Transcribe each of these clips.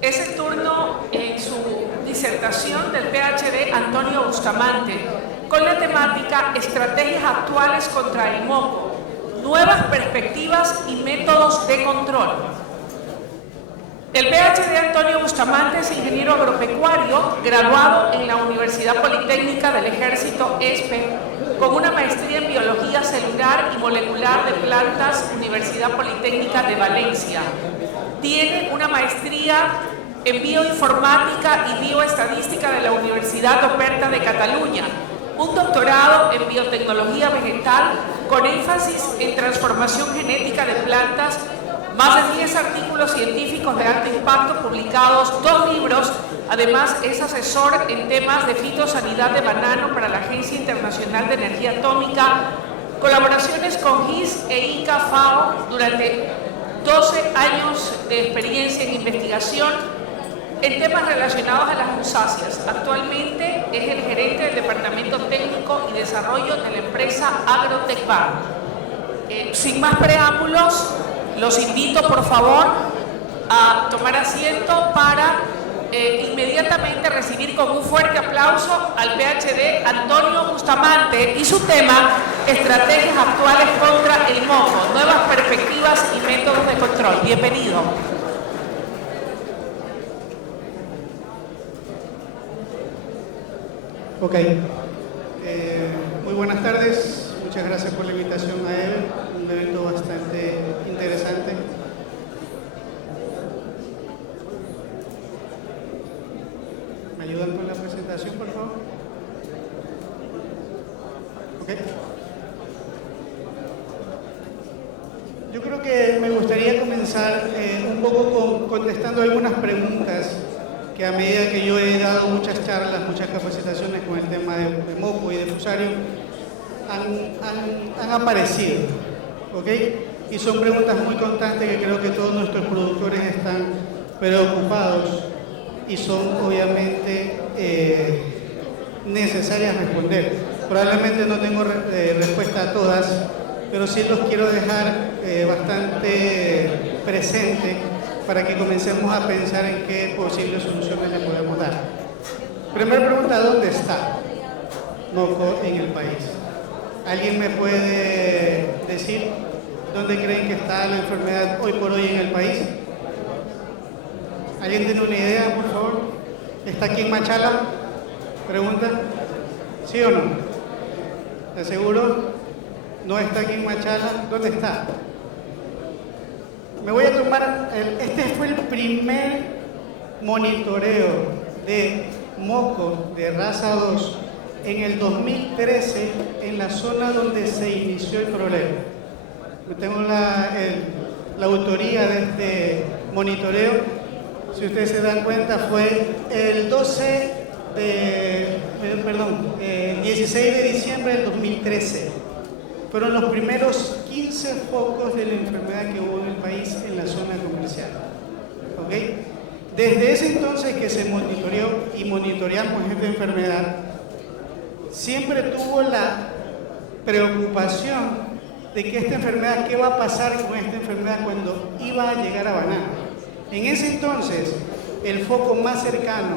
Es el turno en su disertación del PhD Antonio Bustamante con la temática Estrategias actuales contra el moco, nuevas perspectivas y métodos de control. El PhD Antonio Bustamante es ingeniero agropecuario, graduado en la Universidad Politécnica del Ejército ESPE, con una maestría en Biología Celular y Molecular de Plantas, Universidad Politécnica de Valencia. Tiene una maestría en Bioinformática y Bioestadística de la Universidad Oberta de Cataluña, un doctorado en Biotecnología Vegetal con énfasis en transformación genética de plantas, más de 10 artículos científicos de alto impacto publicados, 2 libros. Además, es asesor en temas de fitosanidad de banano para la Agencia Internacional de Energía Atómica, colaboraciones con GIS e ICA-FAO durante 12 años de experiencia en investigación en temas relacionados a las musáceas. Actualmente es el gerente del Departamento Técnico y Desarrollo de la empresa Agrotecbar. Sin más preámbulos, los invito por favor a tomar asiento para inmediatamente recibir con un fuerte aplauso al PhD Antonio Bustamante y su tema Estrategias actuales contra el moco, nuevas perspectivas y métodos de control. Bienvenido. Ok. Muy buenas tardes. Muchas gracias por la invitación a EVE, un evento bastante interesante. ¿Me ayudan con la presentación, por favor? Ok. Yo creo que me gustaría comenzar un poco contestando algunas preguntas que a medida que yo he dado muchas charlas, muchas capacitaciones con el tema de moco y de fusario, han aparecido, ¿ok? Y son preguntas muy constantes que creo que todos nuestros productores están preocupados y son obviamente necesarias responder. Probablemente no tengo respuesta a todas, pero sí los quiero dejar bastante presentes para que comencemos a pensar en qué posibles soluciones le podemos dar. Primera pregunta, ¿dónde está moco en el país? ¿Alguien me puede decir dónde creen que está la enfermedad hoy por hoy en el país? ¿Alguien tiene una idea, por favor? ¿Está aquí en Machala? Pregunta. ¿Sí o no? ¿Te seguro? ¿No está aquí en Machala? ¿Dónde está? Me voy a tomar, este fue el primer monitoreo de moco de raza 2 en el 2013 en la zona donde se inició el problema. Tengo la autoría de este monitoreo. Si ustedes se dan cuenta, fue el 16 de diciembre del 2013. Fueron los primeros 15 focos de la enfermedad que hubo en el país en la zona comercial. ¿Okay? Desde ese entonces que se monitoreó y monitoreamos esta enfermedad, siempre tuvo la preocupación de que esta enfermedad, ¿qué va a pasar con esta enfermedad cuando iba a llegar a banano? En ese entonces, el foco más cercano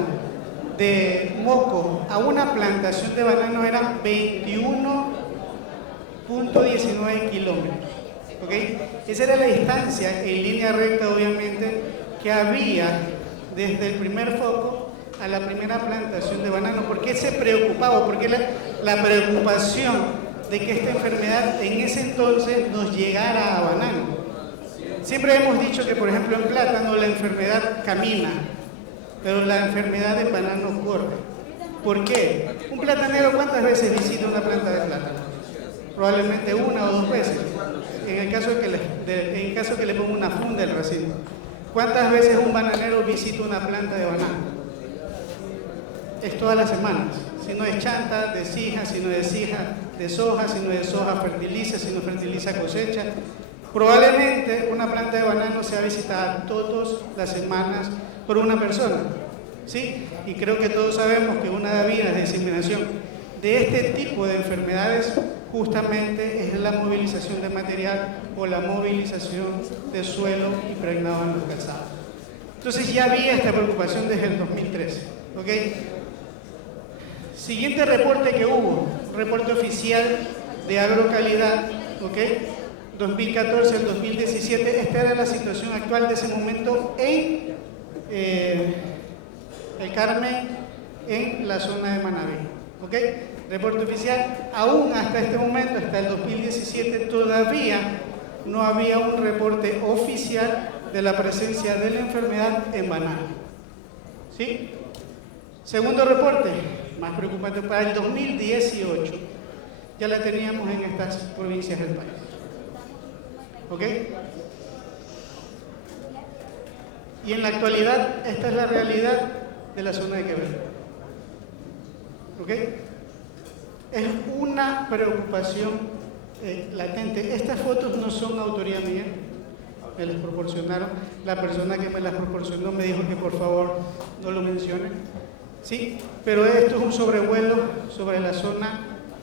de moco a una plantación de banano era 21.19 kilómetros. ¿Okay? Esa era la distancia en línea recta, obviamente, que había desde el primer foco a la primera plantación de banano. ¿Por qué se preocupaba? Porque la preocupación de que esta enfermedad en ese entonces nos llegara a banano. Siempre hemos dicho que, por ejemplo, en plátano la enfermedad camina, pero la enfermedad en banano corre. ¿Por qué? Un platanero, ¿cuántas veces visita una planta de plátano? Probablemente 1 o 2 veces, en el caso que le ponga una funda el racimo. ¿Cuántas veces un bananero visita una planta de banano? Es todas las semanas. Si no es chanta, descija, si no descija, deshoja, si no deshoja, fertiliza, si no fertiliza, cosecha. Probablemente una planta de banano sea visitada todas las semanas por una persona, ¿sí? Y creo que todos sabemos que una de las vías de diseminación de este tipo de enfermedades justamente es la movilización de material o la movilización de suelo impregnado en los calzados. Entonces ya había esta preocupación desde el 2013. ¿Ok? Siguiente reporte que hubo, reporte oficial de agrocalidad, ¿ok? 2014 al 2017, esta era la situación actual de ese momento en el Carmen, en la zona de Manabí, ¿ok? Reporte oficial, aún hasta este momento, hasta el 2017, todavía no había un reporte oficial de la presencia de la enfermedad en banano, ¿sí? Segundo reporte, más preocupante, para el 2018 ya la teníamos en estas provincias del país. ¿Ok? Y en la actualidad, esta es la realidad de la zona de Quevedo. ¿Ok? Es una preocupación latente. Estas fotos no son autoría mía, me las proporcionaron. La persona que me las proporcionó me dijo que por favor no lo mencione. ¿Sí? Pero esto es un sobrevuelo sobre la zona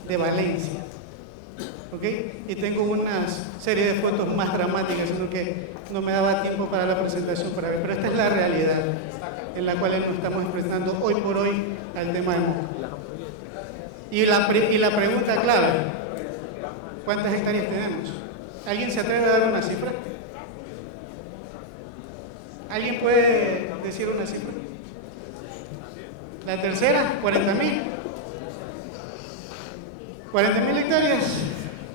de Valencia. ¿Ok? Y tengo una serie de fotos más dramáticas, sino que no me daba tiempo para la presentación para ver. Pero esta es la realidad en la cual nos estamos enfrentando hoy por hoy al tema de moco. Y la pregunta clave, ¿cuántas hectáreas tenemos? ¿Alguien se atreve a dar una cifra? ¿Alguien puede decir una cifra? La tercera, 40.000. 40.000 hectáreas,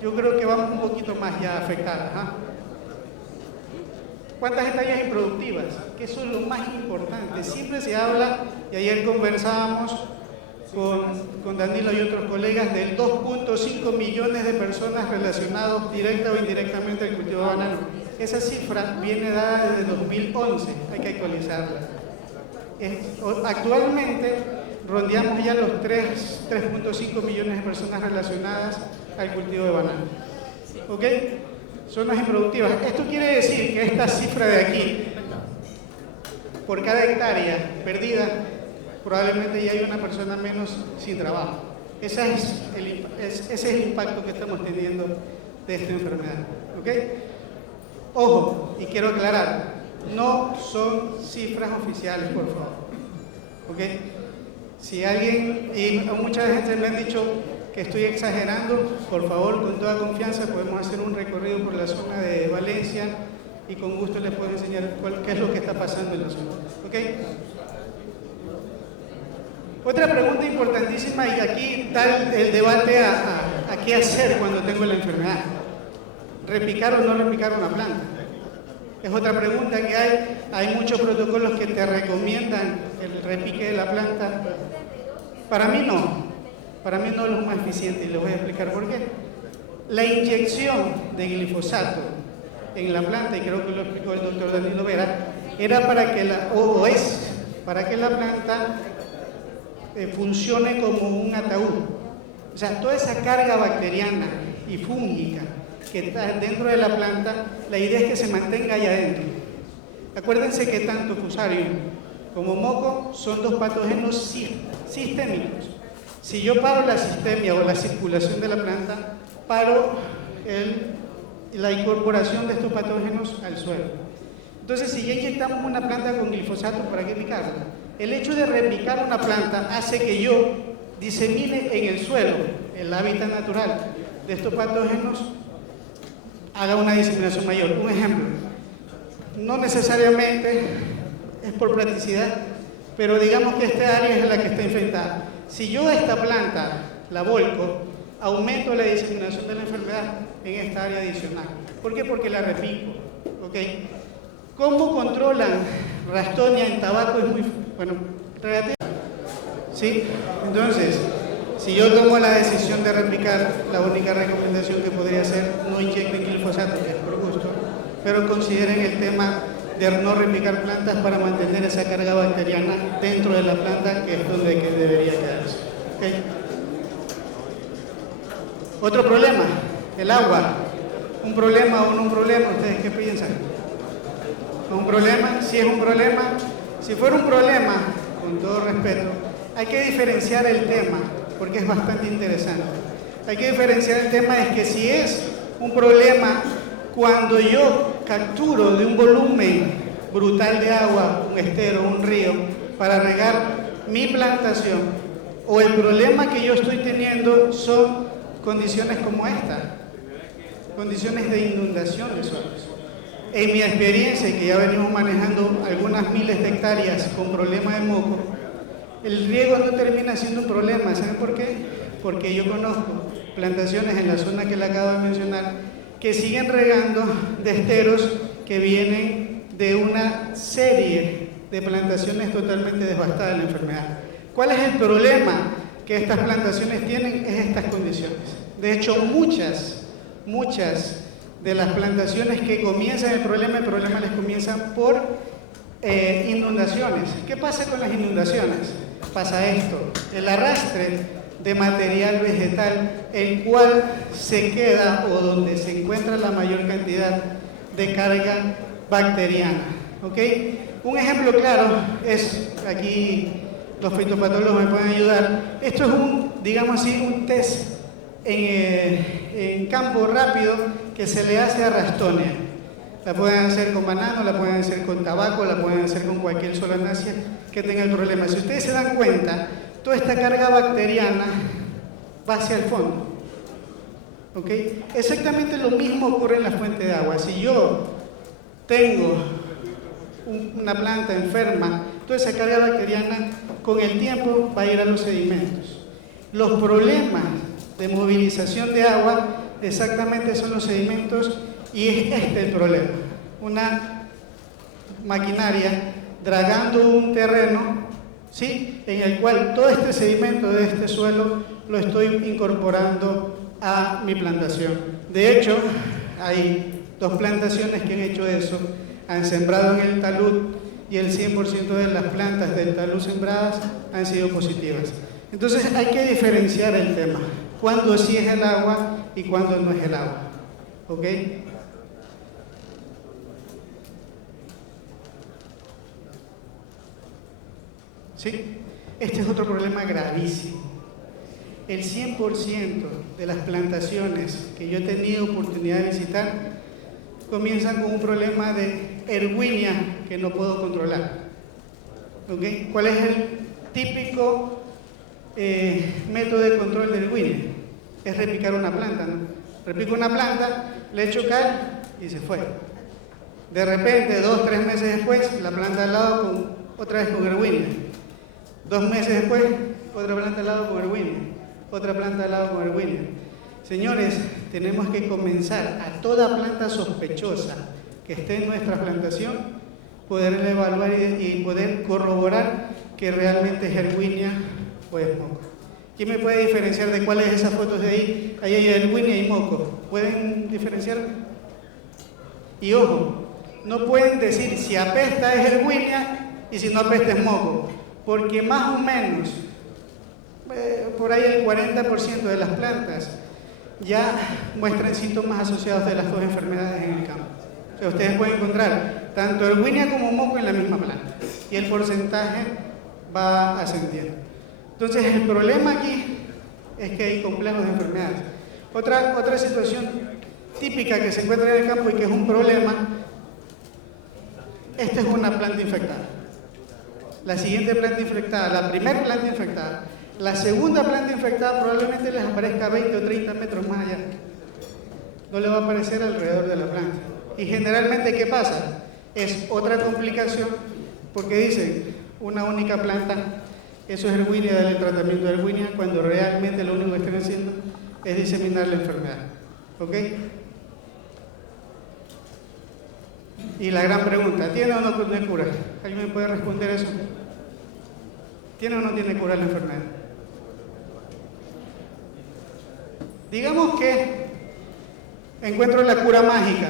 yo creo que vamos un poquito más ya afectadas. ¿Ah? ¿Cuántas hectáreas improductivas? Que eso es lo más importante. Siempre se habla, y ayer conversábamos con Danilo y otros colegas, del 2.5 millones de personas relacionadas directa o indirectamente al cultivo de banano. Esa cifra viene dada desde 2011, hay que actualizarla. Actualmente rondeamos ya los 3.5 millones de personas relacionadas al cultivo de banano. ¿Ok? Zonas improductivas. Esto quiere decir que esta cifra de aquí, por cada hectárea perdida, probablemente ya hay una persona menos sin trabajo. Ese es el impacto que estamos teniendo de esta enfermedad. ¿Ok? Ojo, y quiero aclarar, no son cifras oficiales, por favor. ¿Ok? Si alguien, y mucha gente me han dicho que estoy exagerando, por favor, con toda confianza, podemos hacer un recorrido por la zona de Valencia y con gusto les puedo enseñar qué es lo que está pasando en la zona. ¿Ok? Otra pregunta importantísima, y aquí está el debate a qué hacer cuando tengo la enfermedad. ¿Repicar o no repicar una planta? Es otra pregunta que hay. Hay muchos protocolos que te recomiendan el repique de la planta. Para mí no es lo más eficiente y les voy a explicar por qué. La inyección de glifosato en la planta, y creo que lo explicó el doctor Danilo Vera, era para que para que la planta funcione como un ataúd. O sea, toda esa carga bacteriana y fúngica que está dentro de la planta, la idea es que se mantenga allá adentro. Acuérdense que tanto Fusarium como moco son dos patógenos sistémicos. Si yo paro la sistemia o la circulación de la planta, paro la incorporación de estos patógenos al suelo. Entonces, si ya inyectamos una planta con glifosato, ¿para qué picarla? El hecho de repicar una planta hace que yo disemine en el suelo, el hábitat natural de estos patógenos, haga una diseminación mayor. Un ejemplo, no necesariamente es por practicidad, pero digamos que esta área es la que está infectada. Si yo a esta planta la volco, aumento la diseminación de la enfermedad en esta área adicional. ¿Por qué? Porque la repico. ¿Okay? ¿Cómo controlan Ralstonia en tabaco? Es muy, relativo. ¿Sí? Entonces, si yo tomo la decisión de replicar, la única recomendación que podría ser, no inyecten glifosato, que es por gusto, pero consideren el tema de no replicar plantas para mantener esa carga bacteriana dentro de la planta, que es donde debería quedarse. ¿Okay? Otro problema, el agua. ¿Un problema o no un problema? ¿Ustedes qué piensan? ¿Un problema? Si es un problema. Si fuera un problema, con todo respeto, hay que diferenciar el tema, porque es bastante interesante. Hay que diferenciar el tema, es que si es un problema cuando yo capturo de un volumen brutal de agua, un estero, un río, para regar mi plantación, o el problema que yo estoy teniendo son condiciones como esta, condiciones de inundación de suelos. En mi experiencia, y que ya venimos manejando algunas miles de hectáreas con problemas de moco, el riego no termina siendo un problema. ¿Saben por qué? Porque yo conozco plantaciones en la zona que le acabo de mencionar que siguen regando de esteros que vienen de una serie de plantaciones totalmente devastadas de la enfermedad. ¿Cuál es el problema que estas plantaciones tienen? Es estas condiciones. De hecho, muchas de las plantaciones que comienzan el problema les comienzan por inundaciones. ¿Qué pasa con las inundaciones? Pasa esto: el arrastre de material vegetal, el cual se queda o donde se encuentra la mayor cantidad de carga bacteriana. ¿Ok? Un ejemplo claro es, aquí los fitopatólogos me pueden ayudar, esto es digamos así, un test en campo rápido que se le hace a Ralstonia. La pueden hacer con banano, la pueden hacer con tabaco, la pueden hacer con cualquier solanácea que tenga el problema. Si ustedes se dan cuenta, toda esta carga bacteriana va hacia el fondo. ¿Ok? Exactamente lo mismo ocurre en la fuente de agua. Si yo tengo una planta enferma, toda esa carga bacteriana con el tiempo va a ir a los sedimentos. Los problemas de movilización de agua exactamente son los sedimentos, y es este el problema. Una maquinaria dragando un terreno, ¿sí?, en el cual todo este sedimento de este suelo lo estoy incorporando a mi plantación. De hecho, hay 2 plantaciones que han hecho eso, han sembrado en el talud y el 100% de las plantas del talud sembradas han sido positivas. Entonces hay que diferenciar el tema, cuándo sí es el agua y cuándo no es el agua. ¿Ok? ¿Sí? Este es otro problema gravísimo. El 100% de las plantaciones que yo he tenido oportunidad de visitar comienzan con un problema de erwinia que no puedo controlar. ¿Okay? ¿Cuál es el típico método de control de erwinia? Es repicar una planta, ¿no? Repico una planta, le echo cal y se fue. De repente, 2 o 3 meses después, la planta al lado otra vez con erwinia. 2 meses después, otra planta al lado con erwinia. Otra planta al lado con erwinia. Señores, tenemos que comenzar a toda planta sospechosa que esté en nuestra plantación, poderla evaluar y poder corroborar que realmente es erwinia o es moco. ¿Quién me puede diferenciar de cuáles de esas fotos de ahí? Ahí hay erwinia y moco. ¿Pueden diferenciar? Y ojo, no pueden decir si apesta es erwinia y si no apesta es moco, porque más o menos por ahí el 40% de las plantas ya muestran síntomas asociados de las 2 enfermedades en el campo. O sea, ustedes pueden encontrar tanto erwinia como moco en la misma planta y el porcentaje va ascendiendo. Entonces, el problema aquí es que hay complejos de enfermedades. Otra situación típica que se encuentra en el campo y que es un problema, esta es una planta infectada. La siguiente planta infectada, la primera planta infectada, la segunda planta infectada probablemente les aparezca 20 o 30 metros más allá. No le va a aparecer alrededor de la planta. Y generalmente, ¿qué pasa? Es otra complicación, porque dicen, una única planta, eso es erwinia, del tratamiento de erwinia, cuando realmente lo único que están haciendo es diseminar la enfermedad. ¿Ok? Y la gran pregunta, ¿tiene o no tiene cura? ¿Alguien me puede responder eso? ¿Tiene o no tiene cura la enfermedad? Digamos que encuentro la cura mágica,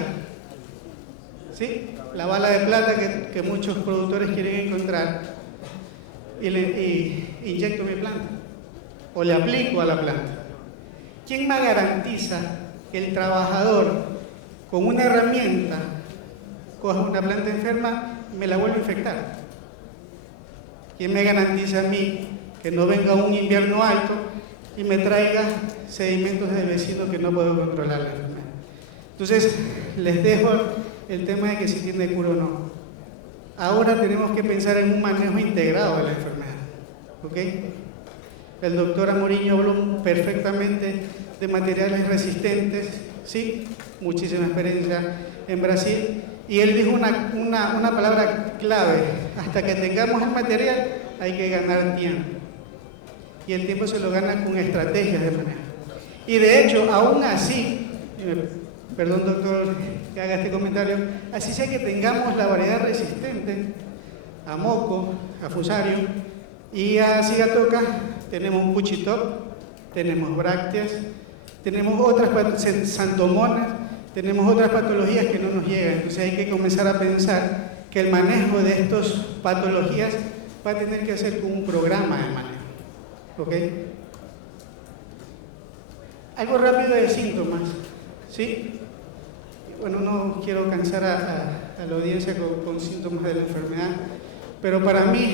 ¿sí? La bala de plata que muchos productores quieren encontrar, y inyecto mi planta o le aplico a la planta. ¿Quién me garantiza que el trabajador con una herramienta coja una planta enferma y me la vuelva a infectar? ¿Quién me garantiza a mí que no venga un invierno alto y me traiga sedimentos del vecino que no puedo controlar la enfermedad? Entonces, les dejo el tema de que si tiene cura o no. ahora tenemos que pensar en un manejo integrado de la enfermedad. ¿Ok? El doctor Amoriño habló perfectamente de materiales resistentes, ¿sí? Muchísima experiencia en Brasil. Y él dijo una palabra clave: hasta que tengamos el material hay que ganar tiempo. Y el tiempo se lo gana con estrategias de manejo. Y de hecho, aún así, perdón doctor que haga este comentario, así sea que tengamos la variedad resistente a moco, a fusario y a cigatoca, tenemos buchitop, tenemos brácteas, tenemos otras santomonas, tenemos otras patologías que no nos llegan. Entonces hay que comenzar a pensar que el manejo de estas patologías va a tener que hacer con un programa de manejo. ¿Ok? Algo rápido de síntomas, ¿sí? Bueno, no quiero cansar a la audiencia con síntomas de la enfermedad, pero para mí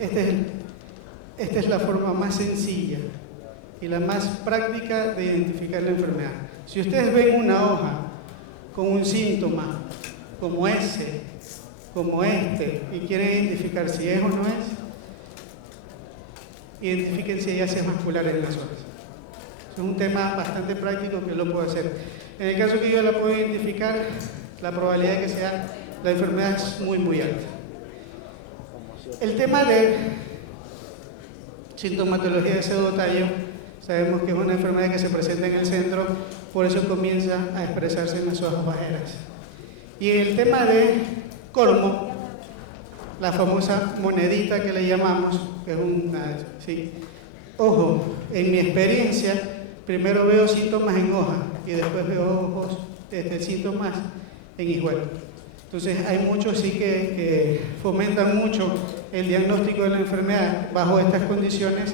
esta es la forma más sencilla y la más práctica de identificar la enfermedad. Si ustedes ven una hoja con un síntoma como ese, como este, y quieren identificar si es o no es, identifiquen si hay ácidos vasculares en las hojas. Es un tema bastante práctico que lo puedo hacer. En el caso que yo la puedo identificar, la probabilidad de que sea la enfermedad es muy, muy alta. El tema de sintomatología de pseudotallo, sabemos que es una enfermedad que se presenta en el centro, por eso comienza a expresarse en las hojas bajeras. Y el tema de cormo, la famosa monedita que le llamamos, que es una... Sí. Ojo, en mi experiencia, primero veo síntomas en hoja y después veo síntomas en hijuela. Entonces hay muchos sí que fomentan mucho el diagnóstico de la enfermedad bajo estas condiciones,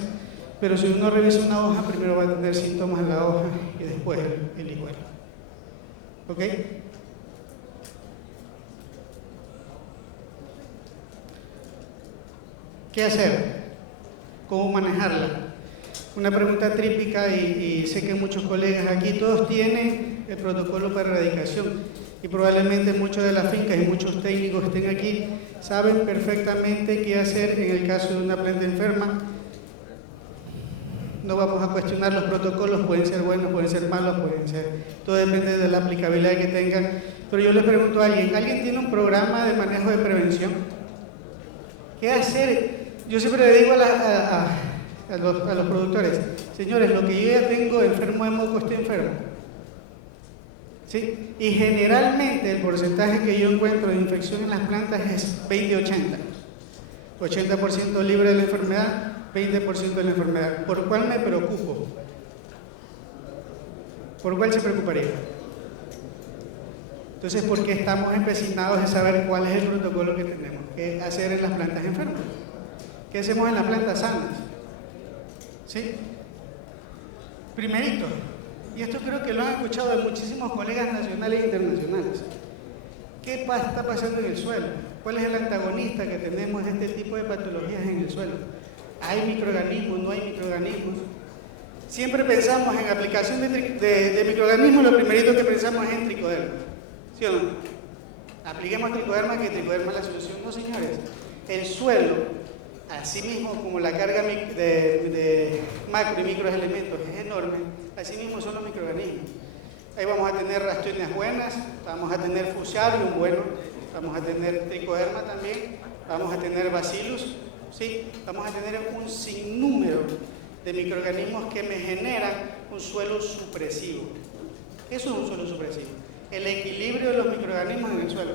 pero si uno revisa una hoja, primero va a tener síntomas en la hoja y después el hijuela. ¿Ok? ¿Qué hacer? ¿Cómo manejarla? Una pregunta típica y sé que muchos colegas aquí, todos tienen el protocolo para erradicación y probablemente muchos de las fincas y muchos técnicos que estén aquí saben perfectamente qué hacer en el caso de una planta enferma. No vamos a cuestionar los protocolos, pueden ser buenos, pueden ser malos, pueden ser... Todo depende de la aplicabilidad que tengan. Pero yo les pregunto a alguien tiene un programa de manejo de prevención? ¿Qué hacer? Yo siempre le digo a los productores, señores, lo que yo ya tengo enfermo de moco está enfermo. ¿Sí? Y generalmente el porcentaje que yo encuentro de infección en las plantas es 20-80. 80% libre de la enfermedad, 20% de la enfermedad. ¿Por cuál me preocupo? ¿Por cuál se preocuparía? Entonces, ¿por qué estamos empecinados de saber cuál es el protocolo que tenemos que hacer en las plantas enfermas? ¿Qué hacemos en las plantas sanas? ¿Sí? Primerito, y esto creo que lo han escuchado de muchísimos colegas nacionales e internacionales. ¿Qué está pasando en el suelo? ¿Cuál es el antagonista que tenemos de este tipo de patologías en el suelo? ¿Hay microorganismos? ¿No hay microorganismos? Siempre pensamos en aplicación de microorganismos, lo primerito que pensamos es en tricoderma. ¿Sí o no? Apliquemos tricoderma, que tricoderma es la solución. No, señores. El suelo, así mismo como la carga de macro y microelementos es enorme, así mismo son los microorganismos. Ahí vamos a tener rastrinias buenas, vamos a tener fusarium bueno, vamos a tener tricoderma también, vamos a tener bacillus, ¿sí? Vamos a tener un sinnúmero de microorganismos que me generan un suelo supresivo. Eso es un suelo supresivo. El equilibrio de los microorganismos en el suelo.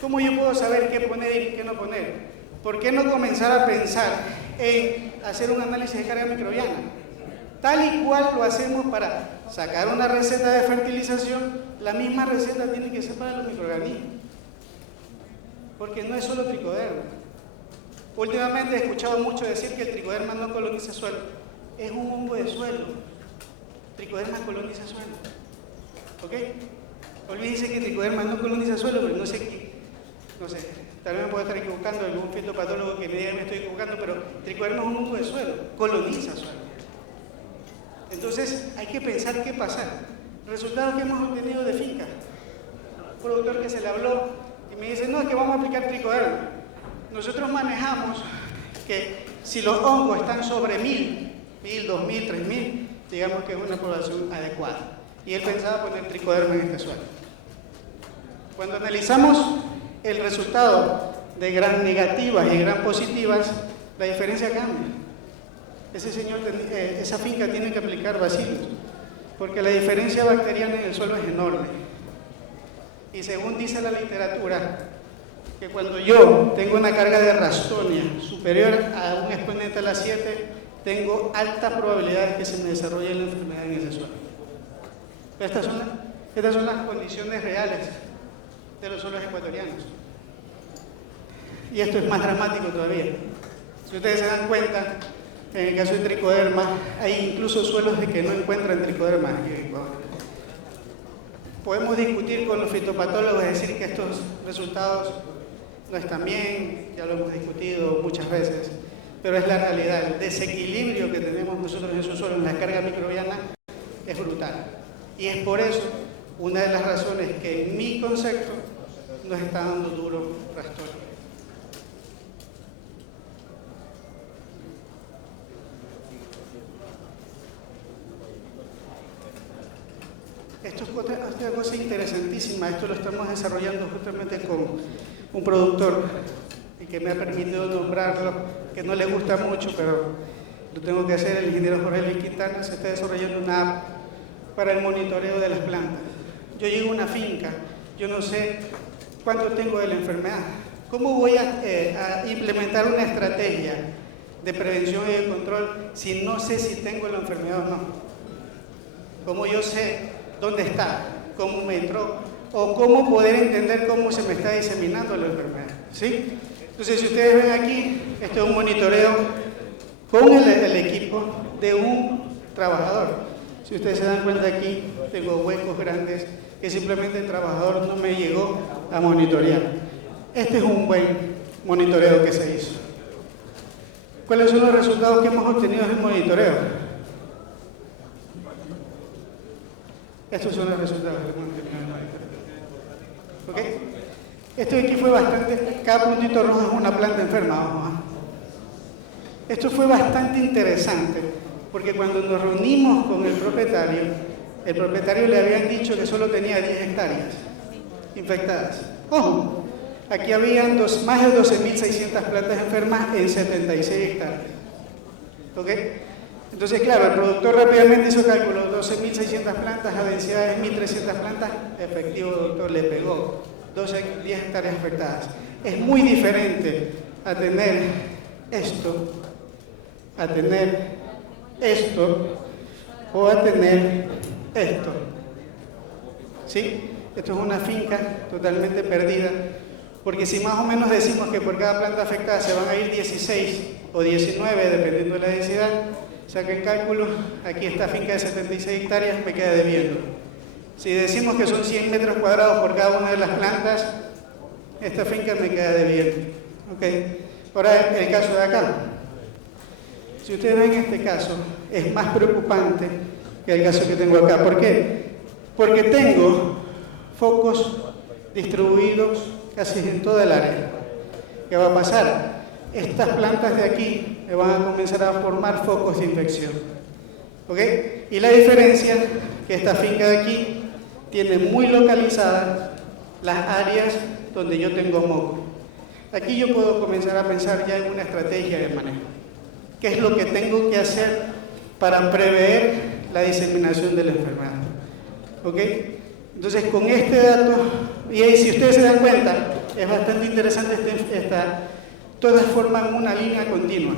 ¿Cómo yo puedo saber qué poner y qué no poner? ¿Por qué no comenzar a pensar en hacer un análisis de carga microbiana? Tal y cual lo hacemos para sacar una receta de fertilización, la misma receta tiene que ser para los microorganismos. Porque no es solo tricoderma. Últimamente he escuchado mucho decir que el tricoderma no coloniza suelo. Es un hongo de suelo. Tricoderma coloniza suelo. ¿Ok? Olvídense que tricoderma no coloniza suelo, pero no sé qué. No sé, tal vez me puedo estar equivocando, algún fitopatólogo que me diga que me estoy equivocando, pero tricoderma es un hongo de suelo, coloniza suelo. Entonces hay que pensar qué pasa. Resultados que hemos obtenido de finca. Un productor que se le habló y me dice, no, es que vamos a aplicar tricoderma. nosotros manejamos que si los hongos están sobre 1000, 2000, 3000, digamos que es una población adecuada. Y él pensaba poner tricoderma en este suelo. Cuando analizamos el resultado de gram negativas y gram positivas, la diferencia cambia. Ese señor, esa finca tiene que aplicar bacilos, porque la diferencia bacteriana en el suelo es enorme. Y según dice la literatura, que cuando yo tengo una carga de Ralstonia superior a un exponente a la 7, tengo alta probabilidad de que se me desarrolle la enfermedad en ese suelo. Estas son las condiciones reales de los suelos ecuatorianos. Y esto es más dramático todavía. Si ustedes se dan cuenta, en el caso de tricoderma, hay incluso suelos de que no encuentran tricoderma aquí en Ecuador. Podemos discutir con los fitopatólogos y decir que estos resultados no están bien, ya lo hemos discutido muchas veces, pero es la realidad. El desequilibrio que tenemos nosotros en esos suelos, en la carga microbiana, es brutal. Y es por eso una de las razones que en mi concepto nos está dando duro Ralstonia. Esto es otra cosa interesantísima. Esto lo estamos desarrollando justamente con un productor y que me ha permitido nombrarlo, que no le gusta mucho, pero lo tengo que hacer. El ingeniero Jorge Luis Quintana se está desarrollando una app para el monitoreo de las plantas. Yo llego a una finca, yo no sé cuánto tengo de la enfermedad. ¿Cómo voy a implementar una estrategia de prevención y de control si no sé si tengo la enfermedad o no? ¿Cómo yo sé dónde está, cómo me entró, o cómo poder entender cómo se me está diseminando la enfermedad? ¿Sí? Entonces, si ustedes ven aquí, esto es un monitoreo con el equipo de un trabajador. Si ustedes se dan cuenta aquí, tengo huecos grandes que simplemente el trabajador no me llegó a monitorear. Este es un buen monitoreo que se hizo. ¿Cuáles son los resultados que hemos obtenido en el monitoreo? Estos son los resultados del monitoreo. ¿Ok? Esto de aquí fue bastante, cada puntito rojo es una planta enferma, vamos. Esto fue bastante interesante, porque cuando nos reunimos con el propietario le habían dicho que solo tenía 10 hectáreas infectadas. Ojo, aquí habían más de 12.600 plantas enfermas en 76 hectáreas. ¿Ok? Entonces, claro, el productor rápidamente hizo cálculos, 12.600 plantas a densidad de 1.300 plantas, efectivo, doctor, le pegó 10 hectáreas afectadas. Es muy diferente a tener esto, o a tener esto. ¿Sí? Esto es una finca totalmente perdida, porque si más o menos decimos que por cada planta afectada se van a ir 16 o 19, dependiendo de la densidad, saca el cálculo, aquí esta finca de 76 hectáreas me queda debiendo. Si decimos que son 100 metros cuadrados por cada una de las plantas, esta finca me queda debiendo. ¿Okay? Ahora, el caso de acá. Si ustedes ven este caso, es más preocupante que el caso que tengo acá. ¿Por qué? Porque tengo focos distribuidos casi en toda el área. ¿Qué va a pasar? Estas plantas de aquí me van a comenzar a formar focos de infección. ¿Ok? Y la diferencia que esta finca de aquí tiene muy localizadas las áreas donde yo tengo moco. Aquí yo puedo comenzar a pensar ya en una estrategia de manejo. ¿Qué es lo que tengo que hacer para prever la diseminación de la enfermedad? ¿Ok? Entonces, con este dato, y ahí, si ustedes se dan cuenta, es bastante interesante todas forman una línea continua.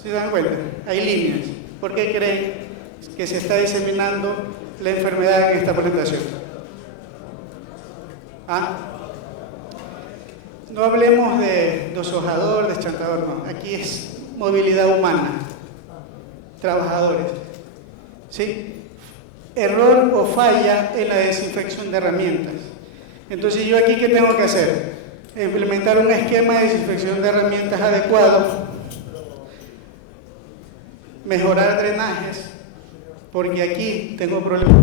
¿Se dan cuenta? Hay líneas. ¿Por qué creen que se está diseminando la enfermedad en esta plantación? ¿Ah? No hablemos de deshojador, deschantador, no. Aquí es movilidad humana, trabajadores. ¿Sí? Error o falla en la desinfección de herramientas. Entonces, ¿yo aquí qué tengo que hacer? Implementar un esquema de desinfección de herramientas adecuado, mejorar drenajes, porque aquí tengo problemas.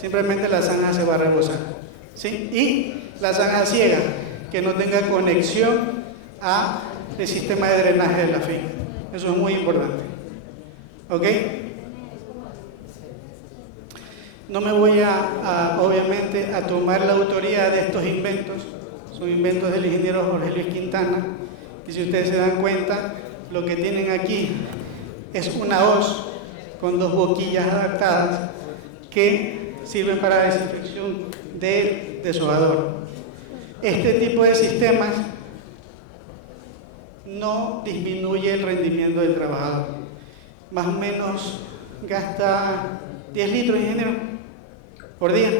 simplemente la zanja se va a rebosar, ¿sí? Y la zanja ciega, que no tenga conexión al sistema de drenaje de la finca. Eso es muy importante. ¿Ok? No me voy obviamente, a tomar la autoría de estos inventos. Son inventos del ingeniero Jorge Luis Quintana. Y si ustedes se dan cuenta, lo que tienen aquí es una hoz con dos boquillas adaptadas que sirven para la desinfección del desovador. Este tipo de sistemas no disminuye el rendimiento del trabajador. Más o menos gasta 10 litros, ingeniero, por día.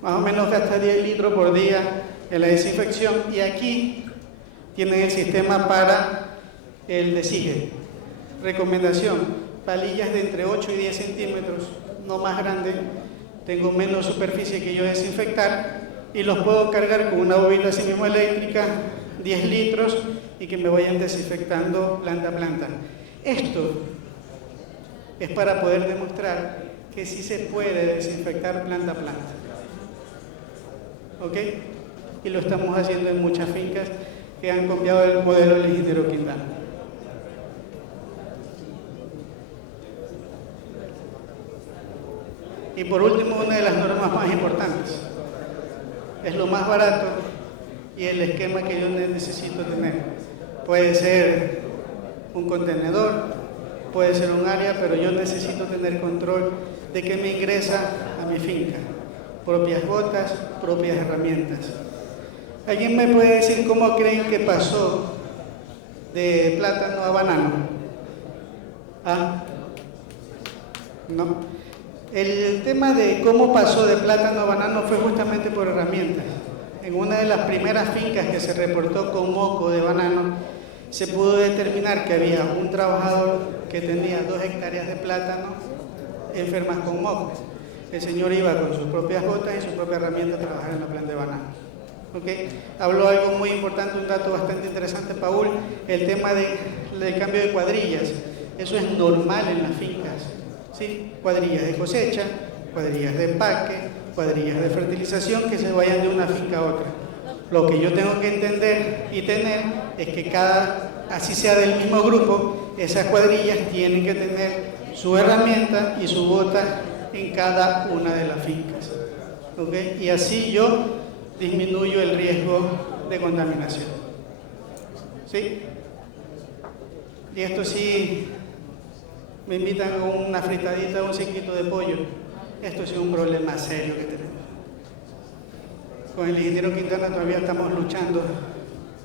Más o menos gasta 10 litros por día en la desinfección. Y aquí tienen el sistema para el desige. Recomendación: palillas de entre 8 y 10 centímetros, no más grande. Tengo menos superficie que yo desinfectar y los puedo cargar con una bobina así mismo eléctrica, 10 litros, y que me vayan desinfectando planta a planta. Esto es para poder demostrar que sí se puede desinfectar planta a planta. ¿Ok? Y lo estamos haciendo en muchas fincas que han copiado el modelo del ingeniero Quintana. Y por último, una de las normas más importantes. Es lo más barato y el esquema que yo necesito tener. Puede ser un contenedor, puede ser un área, pero yo necesito tener control de qué me ingresa a mi finca. Propias botas, propias herramientas. ¿Alguien me puede decir cómo creen que pasó de plátano a banano? ¿Ah? No. El tema de cómo pasó de plátano a banano fue justamente por herramientas. En una de las primeras fincas que se reportó con moco de banano, se pudo determinar que había un trabajador que tenía 2 hectáreas de plátano enfermas con moco. El señor iba con sus propias botas y su propia herramienta a trabajar en la planta de banano. ¿Okay? Habló algo muy importante, un dato bastante interesante, Paul, el tema del cambio de cuadrillas. Eso es normal en las fincas, ¿sí? Cuadrillas de cosecha, cuadrillas de empaque, cuadrillas de fertilización que se vayan de una finca a otra. Lo que yo tengo que entender y tener es que así sea del mismo grupo, esas cuadrillas tienen que tener su herramienta y su bota en cada una de las fincas. ¿Okay? Y así yo disminuyo el riesgo de contaminación. ¿Sí? Y esto sí, me invitan a una fritadita, un sequito de pollo. Esto sí es un problema serio que tenemos. Con el ingeniero Quintana todavía estamos luchando.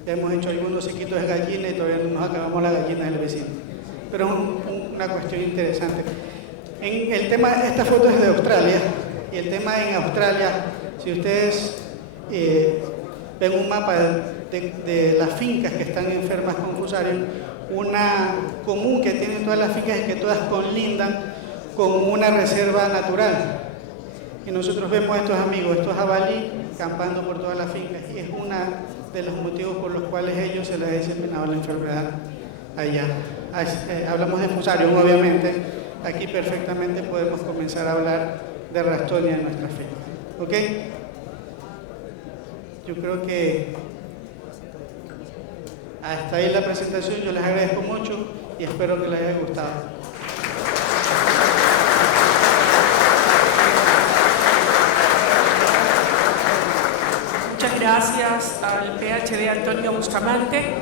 Ya hemos hecho algunos sequitos de gallina y todavía no nos acabamos la gallina del vecino. Pero es una cuestión interesante. En el tema, esta foto es de Australia, y el tema en Australia, si ustedes ven un mapa de las fincas que están enfermas con fusarium, una común que tienen todas las fincas es que todas colindan con una reserva natural. Y nosotros vemos a estos amigos, estos jabalí, campando por todas las fincas, y es uno de los motivos por los cuales ellos se les ha diseminado la enfermedad allá. Hablamos de fusarium, obviamente, aquí perfectamente podemos comenzar a hablar de Ralstonia en nuestra finca. ¿Ok? Yo creo que hasta ahí la presentación. Yo les agradezco mucho y espero que les haya gustado. Muchas gracias al PhD Antonio Bustamante.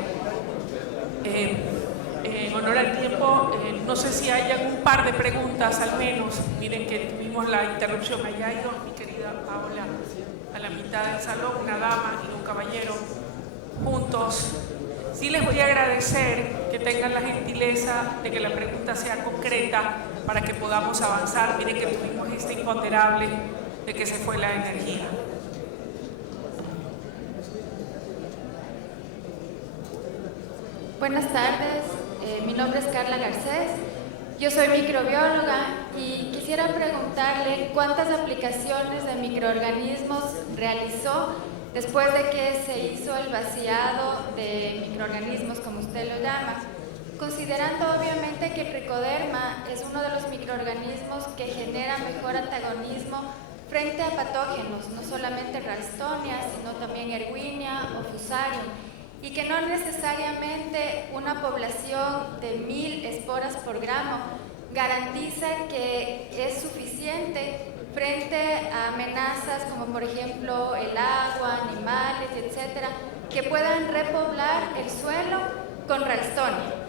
En honor al tiempo, no sé si hay un par de preguntas al menos. Miren que tuvimos la interrupción. Allá hay dos, mi querida Paola, a la mitad del salón, una dama y un caballero juntos. Sí les voy a agradecer que tengan la gentileza de que la pregunta sea concreta para que podamos avanzar. Miren que tuvimos este imponderable de que se fue la energía. Buenas tardes, mi nombre es Carla Garcés, yo soy microbióloga y quisiera preguntarle cuántas aplicaciones de microorganismos realizó después de que se hizo el vaciado de microorganismos, como usted lo llama, Considerando obviamente que el tricoderma es uno de los microorganismos que genera mejor antagonismo frente a patógenos, no solamente Ralstonia, sino también Erwinia o Fusarium, y que no necesariamente una población de 1000 esporas por gramo garantiza que es suficiente frente a amenazas como por ejemplo el agua, animales, etcétera, que puedan repoblar el suelo con Ralstonia.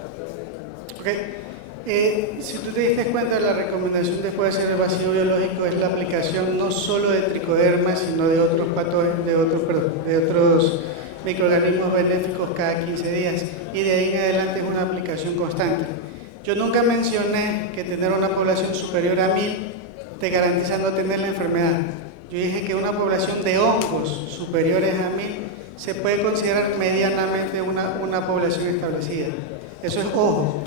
Si tú te diste cuenta, la recomendación después de hacer el vacío biológico es la aplicación no solo de tricoderma, sino de otros patógenos, de otros microorganismos benéficos cada 15 días, y de ahí en adelante es una aplicación constante. Yo nunca mencioné que tener una población superior a 1000 te garantiza no tener la enfermedad. Yo dije que una población de hongos superiores a 1000 se puede considerar medianamente una población establecida. Eso es ojo.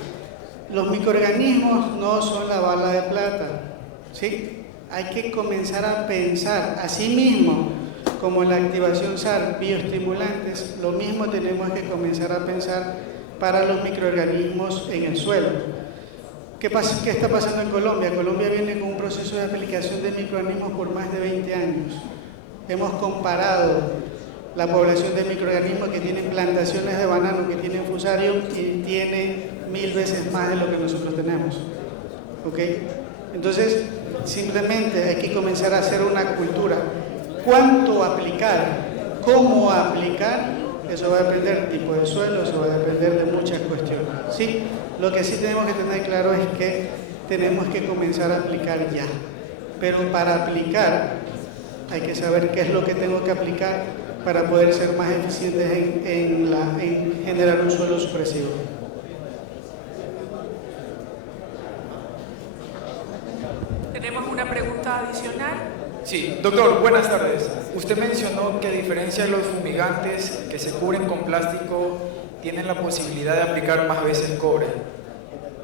Los microorganismos no son la bala de plata, ¿sí? Hay que comenzar a pensar, así mismo como en la activación SAR, bioestimulantes, lo mismo tenemos que comenzar a pensar para los microorganismos en el suelo. ¿Qué está pasando en Colombia? Colombia viene con un proceso de aplicación de microorganismos por más de 20 años. Hemos comparado la población de microorganismos que tienen plantaciones de banano, que tienen Fusarium, y tiene 1000 veces más de lo que nosotros tenemos. ¿Ok? Entonces, simplemente hay que comenzar a hacer una cultura. ¿Cuánto aplicar? ¿Cómo aplicar? Eso va a depender del tipo de suelo, eso va a depender de muchas cuestiones. ¿Sí? Lo que sí tenemos que tener claro es que tenemos que comenzar a aplicar ya. Pero para aplicar hay que saber qué es lo que tengo que aplicar para poder ser más eficientes en generar un suelo supresivo. ¿Tenemos una pregunta adicional? Sí, doctor, buenas tardes. Usted mencionó que a diferencia de los fumigantes que se cubren con plástico, tienen la posibilidad de aplicar más veces cobre.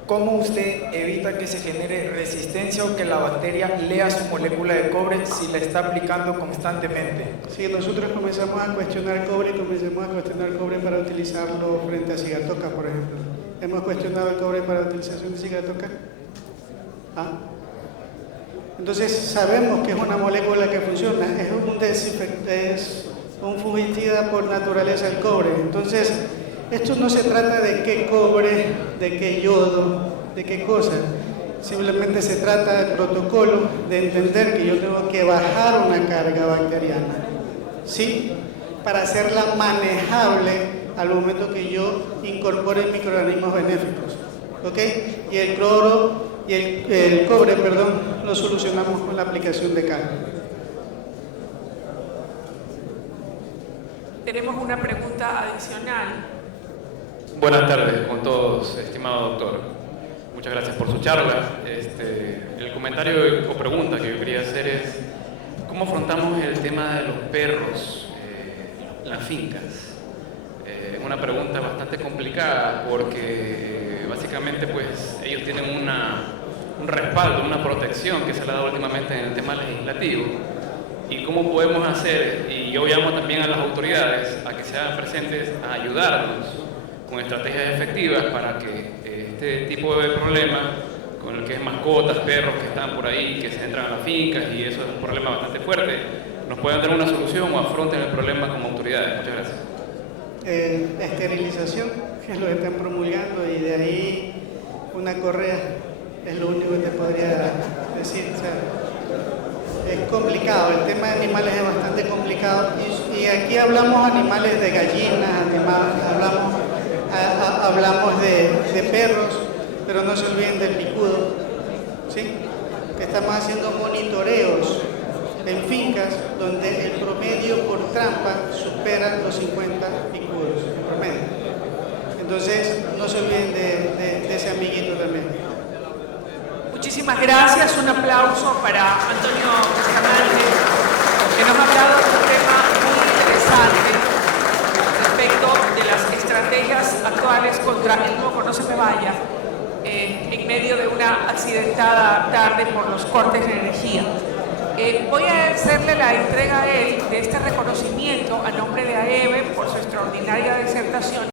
¿Cómo usted evita que se genere resistencia o que la bacteria lea su molécula de cobre si la está aplicando constantemente? Sí, nosotros comenzamos a cuestionar cobre para utilizarlo frente a Sigatoka, por ejemplo. ¿Hemos cuestionado el cobre para utilización de Sigatoka? ¿Ah? Entonces sabemos que es una molécula que funciona, es un fungicida por naturaleza el cobre. Entonces, esto no se trata de qué cobre, de qué yodo, de qué cosa. Simplemente se trata del protocolo de entender que yo tengo que bajar una carga bacteriana, ¿sí? Para hacerla manejable al momento que yo incorpore microorganismos benéficos, ¿ok? Y el cloro y el cobre, lo solucionamos con la aplicación de carga. Tenemos una pregunta adicional. Buenas tardes con todos, estimado doctor. Muchas gracias por su charla. El comentario o pregunta que yo quería hacer es ¿cómo afrontamos el tema de los perros en las fincas? Es una pregunta bastante complicada porque básicamente pues ellos tienen un respaldo, una protección que se le ha dado últimamente en el tema legislativo. ¿Y cómo podemos hacer? Y yo llamo también a las autoridades a que se hagan presentes a ayudarnos con estrategias efectivas para que este tipo de problemas, con el que es mascotas, perros que están por ahí, que se entran a las fincas, y eso es un problema bastante fuerte, nos puedan dar una solución o afronten el problema como autoridades. Muchas gracias. Esterilización, que es lo que están promulgando, y de ahí una correa, es lo único que te podría decir. O sea, es complicado, el tema de animales es bastante complicado, y aquí hablamos animales de gallinas, hablamos de perros, pero no se olviden del picudo, ¿sí? Que estamos haciendo monitoreos en fincas donde el promedio por trampa supera los 50 picudos en promedio. Entonces, no se olviden de ese amiguito también. Muchísimas gracias. Un aplauso para Antonio Bustamante, que nos ha hablado de un tema muy interesante respecto de las estrategias actuales contra el moco. No se me vaya, en medio de una accidentada tarde por los cortes de energía. Voy a hacerle la entrega a él de este reconocimiento a nombre de AEBE por su extraordinaria disertación.